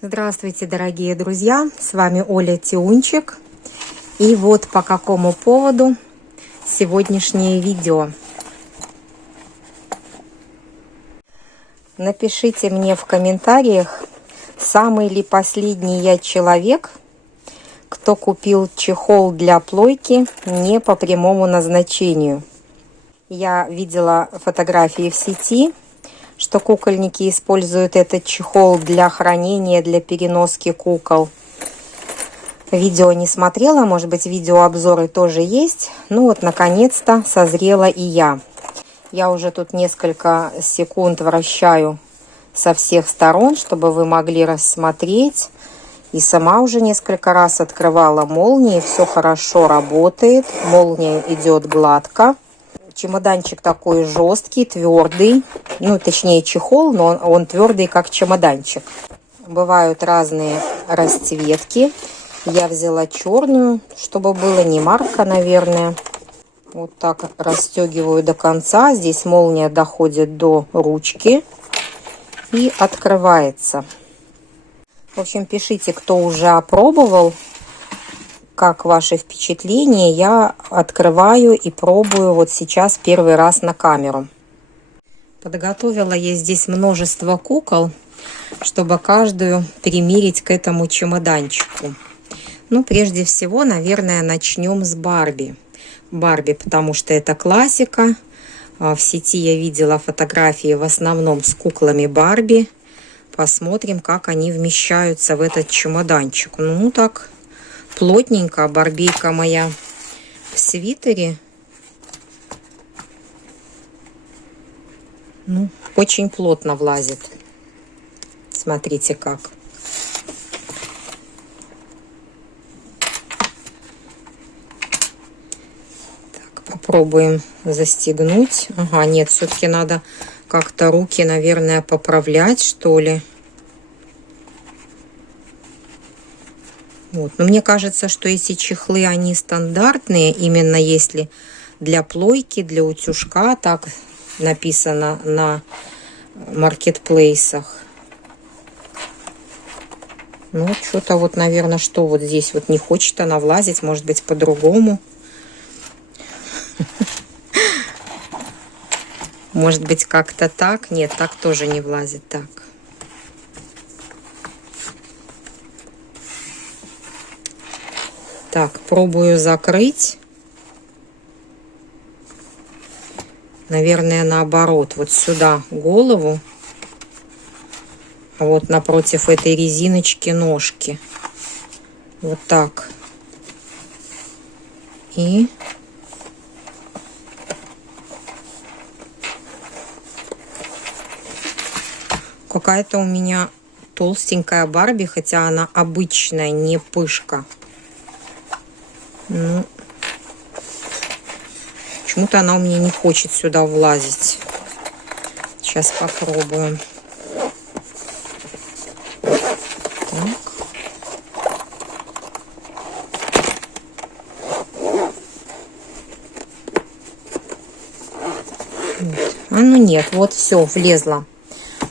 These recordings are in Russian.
Здравствуйте, дорогие друзья! С вами Оля Тиунчик. И вот по какому поводу сегодняшнее видео. Напишите мне в комментариях, самый ли последний я человек, кто купил чехол для плойки не по прямому назначению. Я видела фотографии в сети, что кукольники используют этот чехол для хранения, для переноски кукол. Видео не смотрела, может быть, видеообзоры тоже есть. Ну вот, наконец-то созрела и я. Я уже тут несколько секунд вращаю со всех сторон, чтобы вы могли рассмотреть. И сама уже несколько раз открывала молнии, все хорошо работает, молния идет гладко. Чемоданчик такой жесткий, твердый, ну точнее чехол, но он твердый, как чемоданчик. Бывают разные расцветки. Я взяла черную, чтобы было не марка, наверное. Вот так расстегиваю до конца. Здесь молния доходит до ручки и открывается. В общем, пишите, кто уже опробовал, как ваши впечатления. Я открываю и пробую вот сейчас первый раз на камеру. Подготовила я здесь множество кукол, чтобы каждую примерить к этому чемоданчику. Ну, прежде всего, наверное, начнем с Барби. Барби, потому что это классика. В сети я видела фотографии в основном с куклами Барби. Посмотрим, как они вмещаются в этот чемоданчик. Ну, так плотненько. Барбейка моя в свитере. Ну, очень плотно влазит. Смотрите как. Так, попробуем застегнуть. Ага, нет, все-таки надо как-то руки, наверное, поправлять, что ли. Вот. Но мне кажется, что эти чехлы, они стандартные, именно если для плойки, для утюжка, так написано на маркетплейсах. Ну, что-то вот, наверное, что вот здесь вот не хочет она влазить, может быть, по-другому. Может быть, как-то так. Нет, так тоже не влазит. Так. Так, пробую закрыть. Наверное, наоборот. Вот сюда голову. А вот напротив этой резиночки ножки. Вот так. И какая-то у меня толстенькая Барби, хотя она обычная, не пышка. Ну, почему-то она у меня не хочет сюда влазить. Сейчас попробуем. Так. А ну нет, вот все, влезла.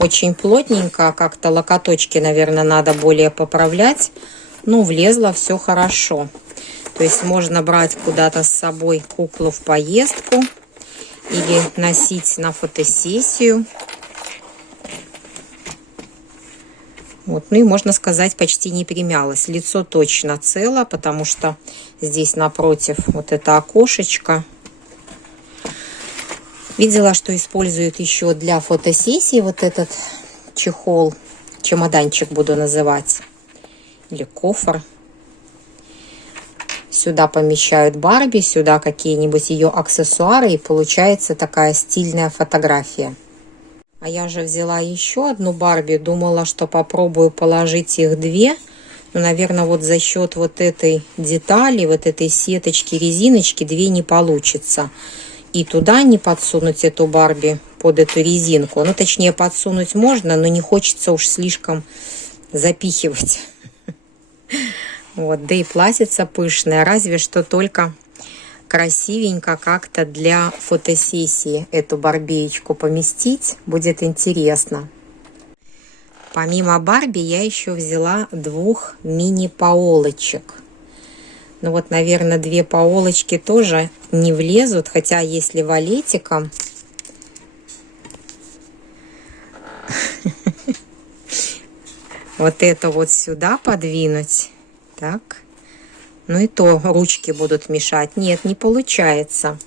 Очень плотненько, как-то локоточки, наверное, надо более поправлять. Ну, влезла, все хорошо. То есть можно брать куда-то с собой куклу в поездку или носить на фотосессию. Вот. Ну и можно сказать, почти не примялось. Лицо точно цело, потому что здесь напротив вот это окошечко. Видела, что используют еще для фотосессии вот этот чехол. Чемоданчик буду называть. Или кофр. Сюда помещают Барби, сюда какие-нибудь ее аксессуары, и получается такая стильная фотография. А я же взяла еще одну Барби, думала, что попробую положить их две. Но, наверное, вот за счет вот этой детали, вот этой сеточки, резиночки, две не получится. И туда не подсунуть эту Барби под эту резинку. Ну, точнее, подсунуть можно, но не хочется уж слишком запихивать. Вот, да и платьице пышное, разве что только красивенько как-то для фотосессии эту барбеечку поместить, будет интересно. Помимо Барби я еще взяла 2 мини-паолочек. Ну вот, наверное, 2 паолочки тоже не влезут, хотя если валетиком... Вот это вот сюда подвинуть. Так. Ну и то ручки будут мешать. Нет, не получается.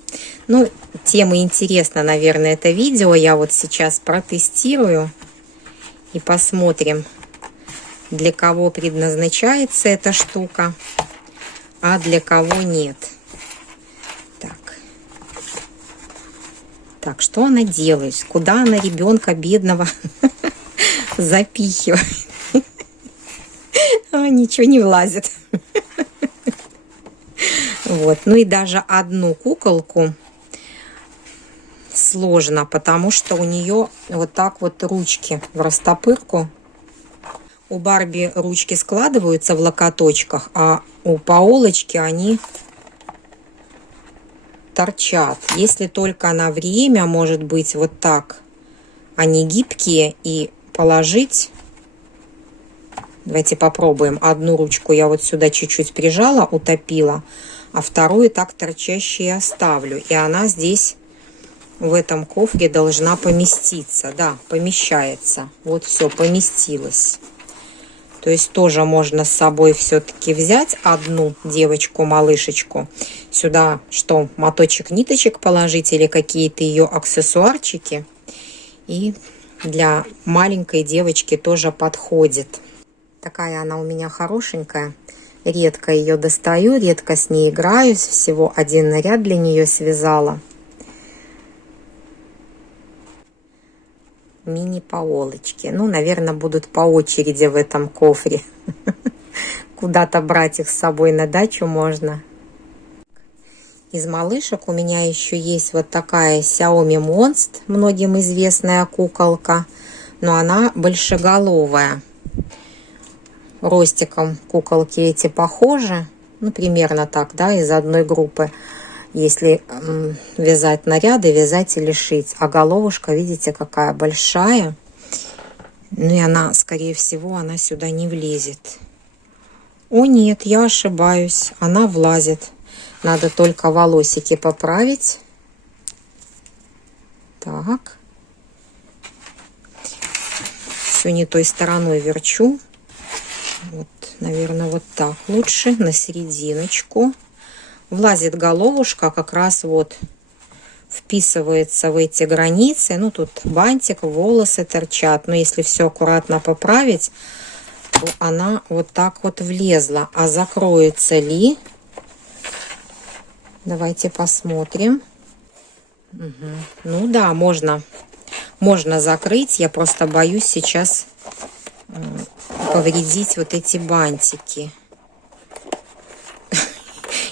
Ну, тем и интересно, наверное, это видео. Я вот сейчас протестирую и посмотрим, для кого предназначается эта штука, а для кого нет. Так. Так, что она делает? Куда она ребенка бедного запихивает? Ничего не влазит. Вот. Ну и даже одну куколку сложно, потому что у нее вот так вот ручки в растопырку. У Барби ручки складываются в локоточках, а у паолочки они торчат. Если только на время, может быть, вот так. Они гибкие, и положить... Давайте попробуем. Одну ручку я вот сюда чуть-чуть прижала, утопила, а вторую так торчащей оставлю. И она здесь, в этом кофре, должна поместиться. Да, помещается. Вот все, поместилось. То есть тоже можно с собой все-таки взять одну девочку-малышечку. Сюда что, моточек ниточек положить или какие-то ее аксессуарчики. И для маленькой девочки тоже подходит. Такая она у меня хорошенькая. Редко ее достаю, редко с ней играюсь. Всего один наряд для нее связала. Мини-паолочки. Ну, наверное, будут по очереди в этом кофре. Куда-то брать их с собой на дачу можно. Из малышек у меня еще есть вот такая Xiaomi Monst, многим известная куколка. Но она большеголовая. Ростиком куколки эти похожи. Ну, примерно так, да, из одной группы. Если вязать наряды, вязать или шить. А головушка, видите, какая большая. Ну и она, скорее всего, она сюда не влезет. О нет, я ошибаюсь. Она влазит. Надо только волосики поправить. Так. Все не той стороной верчу. Вот, наверное, вот так лучше, на серединочку. Влазит головушка, как раз вот вписывается в эти границы. Ну, тут бантик, волосы торчат. Но если все аккуратно поправить, то она вот так вот влезла. А закроется ли? Давайте посмотрим. Угу. Ну да, можно закрыть. Я просто боюсь сейчас повредить вот эти бантики.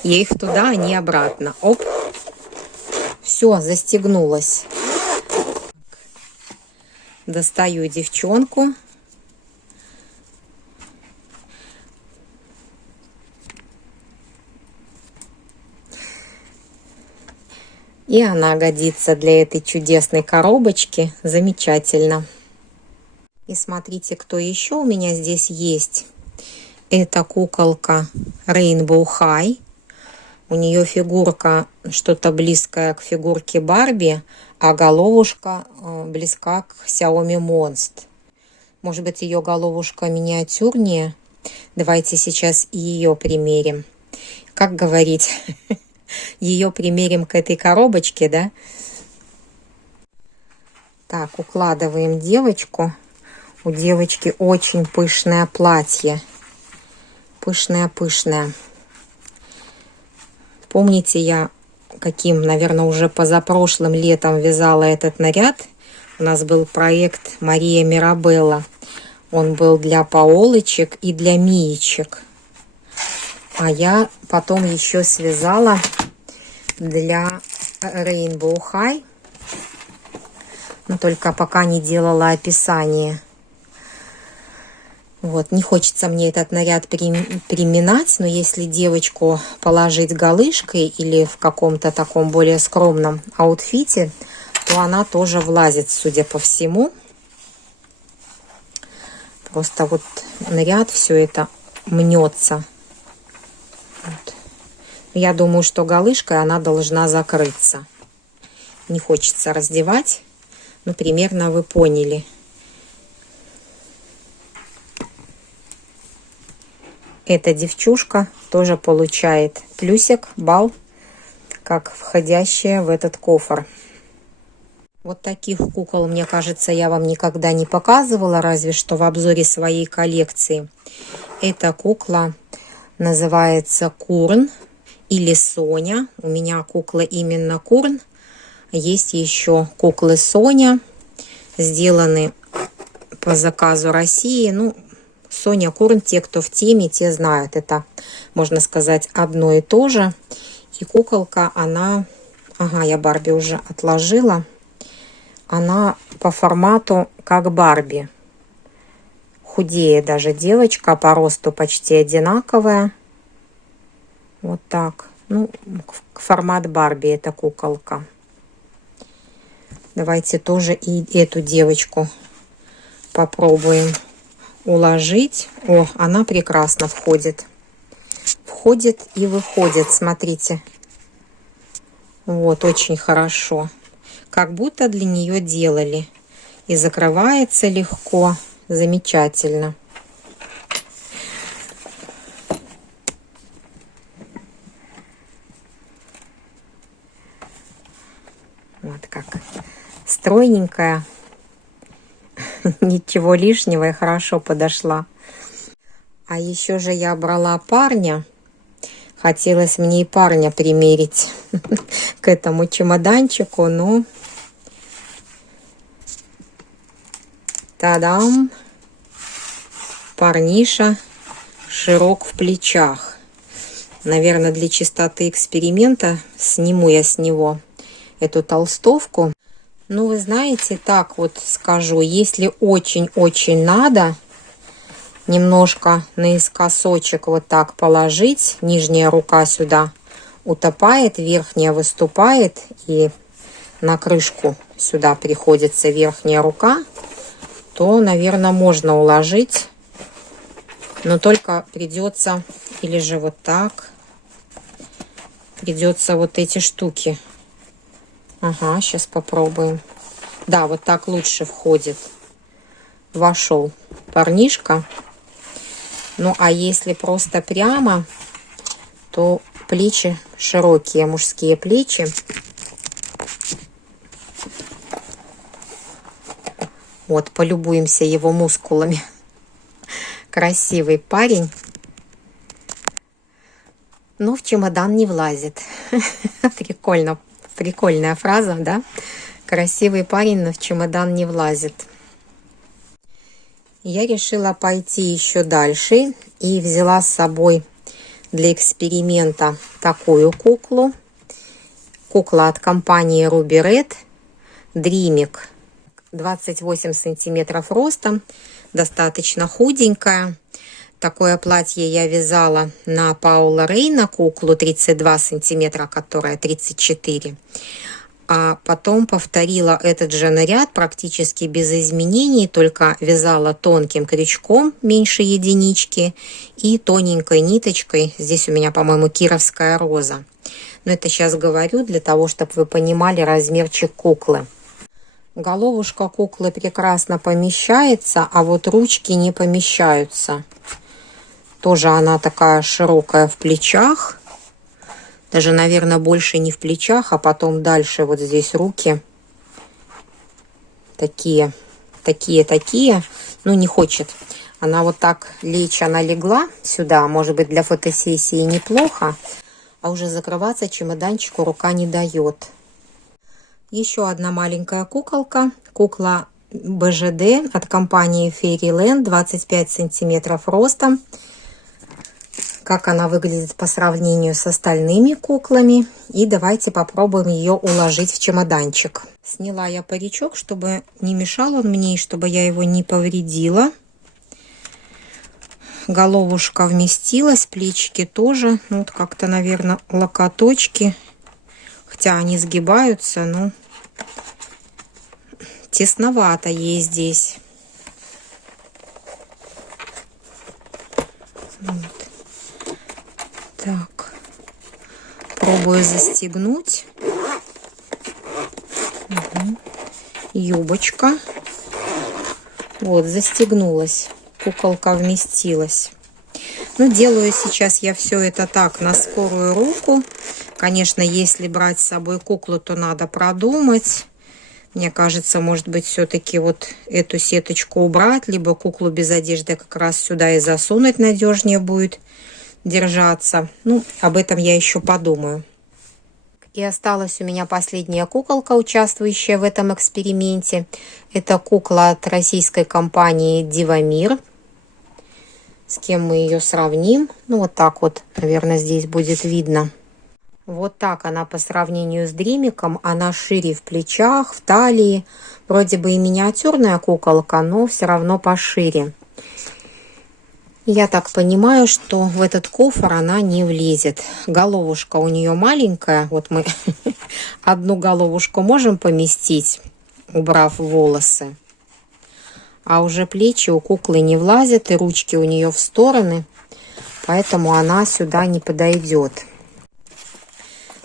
Я их туда, они обратно. Оп. Все, застегнулась. Достаю девчонку. И она годится для этой чудесной коробочки. Замечательно. И смотрите, кто еще у меня здесь есть. Это куколка Rainbow High. У нее фигурка что-то близкое к фигурке Барби, а головушка близка к Xiaomi Monst. Может быть, ее головушка миниатюрнее. Давайте сейчас и ее примерим. Как говорить? Ее примерим к этой коробочке, да? Так, укладываем девочку. У девочки очень пышное платье. Пышное-пышное. Помните, я каким, наверное, уже позапрошлым летом вязала этот наряд? У нас был проект Мария Мирабелла. Он был для паолочек и для миечек. А я потом еще связала для Rainbow High. Но только пока не делала описание. Вот, не хочется мне этот наряд приминать, но если девочку положить голышкой или в каком-то таком более скромном аутфите, то она тоже влазит, судя по всему. Просто вот ряд все это мнется. Вот. Я думаю, что галышкой она должна закрыться. Не хочется раздевать. Ну, примерно вы поняли. Эта девчушка тоже получает плюсик, балл, как входящая в этот кофр. Вот таких кукол, мне кажется, я вам никогда не показывала, разве что в обзоре своей коллекции. Эта кукла называется Курн или Соня. У меня кукла именно Курн. Есть еще куклы Соня, сделаны по заказу России. Ну, Соня, Курн, те, кто в теме, те знают. Это, можно сказать, одно и то же. И куколка, она... Ага, я Барби уже отложила. Она по формату как Барби. Худее даже девочка, по росту почти одинаковая. Вот так. Ну, формат Барби эта куколка. Давайте тоже и эту девочку попробуем уложить. О, она прекрасно входит. Входит и выходит, смотрите. Вот, очень хорошо. Как будто для нее делали. И закрывается легко. Замечательно. Вот как стройненькая. Ничего лишнего и хорошо подошла. А еще же я брала парня. Хотелось мне и парня примерить к этому чемоданчику, но... Та-дам! Парниша широк в плечах. Наверное, для чистоты эксперимента сниму я с него эту толстовку. Ну, вы знаете, так вот скажу, если очень-очень надо, немножко наискосочек вот так положить, нижняя рука сюда утопает, верхняя выступает, и на крышку сюда приходится верхняя рука, то, наверное, можно уложить, но только придется, или же вот так, придется вот эти штуки. Ага, сейчас попробуем. Да, вот так лучше входит. Вошел парнишка. Ну, а если просто прямо, то плечи широкие, мужские плечи. Вот, полюбуемся его мускулами. Красивый парень. Но в чемодан не влазит. Прикольно. Прикольная фраза, да? Красивый парень, но в чемодан не влазит. Я решила пойти еще дальше и взяла с собой для эксперимента такую куклу. Кукла от компании Ruby Red. Дримик. 28 сантиметров ростом. Достаточно худенькая. Такое платье я вязала на Паула Рейна куклу 32 сантиметра, которая 34. А потом повторила этот же наряд практически без изменений, только вязала тонким крючком меньше единички и тоненькой ниточкой. Здесь у меня, по-моему, кировская роза. Но это сейчас говорю для того, чтобы вы понимали размерчик куклы. Головушка куклы прекрасно помещается, а вот ручки не помещаются. Тоже она такая широкая в плечах. Даже, наверное, больше не в плечах, а потом дальше вот здесь руки. Такие. Ну, не хочет. Она вот так лечь, она легла сюда. Может быть, для фотосессии неплохо. А уже закрываться чемоданчику рука не дает. Еще одна маленькая куколка. Кукла БЖД от компании Fairyland. 25 сантиметров ростом. Как она выглядит по сравнению с остальными куклами. И давайте попробуем ее уложить в чемоданчик. Сняла я паричок, чтобы не мешал он мне, и чтобы я его не повредила. Головушка вместилась, плечики тоже. Ну, вот как-то, наверное, локоточки. Хотя они сгибаются, но тесновато ей здесь. Вот. Так. Пробую застегнуть. Угу. Юбочка. Вот, застегнулась. Куколка вместилась. Ну, делаю сейчас я все это так, на скорую руку. Конечно, если брать с собой куклу, то надо продумать. Мне кажется, может быть, все-таки вот эту сеточку убрать, либо куклу без одежды как раз сюда и засунуть, надежнее будет держаться. Ну, об этом я еще подумаю. И осталась у меня последняя куколка, участвующая в этом эксперименте. Это кукла от российской компании Дивамир. С кем мы ее сравним? Ну, вот так вот, наверное, здесь будет видно. Вот так она по сравнению с Дримиком. Она шире в плечах, в талии. Вроде бы и миниатюрная куколка, но все равно пошире. Я так понимаю, что в этот кофр она не влезет. Головушка у нее маленькая. Вот мы одну головушку можем поместить, убрав волосы. А уже плечи у куклы не влазят, и ручки у нее в стороны. Поэтому она сюда не подойдет.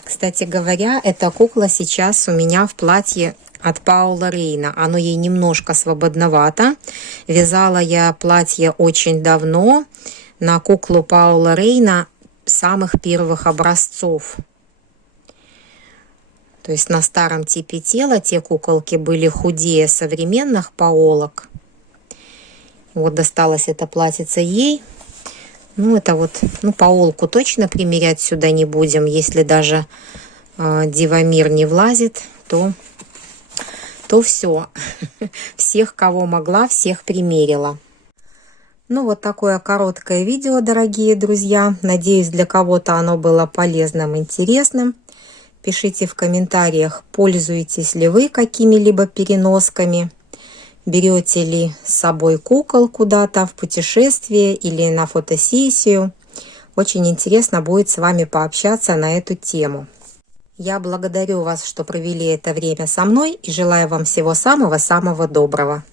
Кстати говоря, эта кукла сейчас у меня в платье от Паула Рейна. Оно ей немножко свободновато. Вязала я платье очень давно на куклу Паула Рейна самых первых образцов. То есть на старом типе тела те куколки были худее современных паолок. Вот досталось это платьице ей. Ну, это вот, ну, паолку точно примерять сюда не будем. Если даже Дивамир не влазит, то все. Всех, кого могла, всех примерила. Ну, вот такое короткое видео, дорогие друзья. Надеюсь, для кого-то оно было полезным, интересным. Пишите в комментариях, пользуетесь ли вы какими-либо переносками. Берете ли с собой кукол куда-то в путешествие или на фотосессию. Очень интересно будет с вами пообщаться на эту тему. Я благодарю вас, что провели это время со мной, и желаю вам всего самого-самого доброго.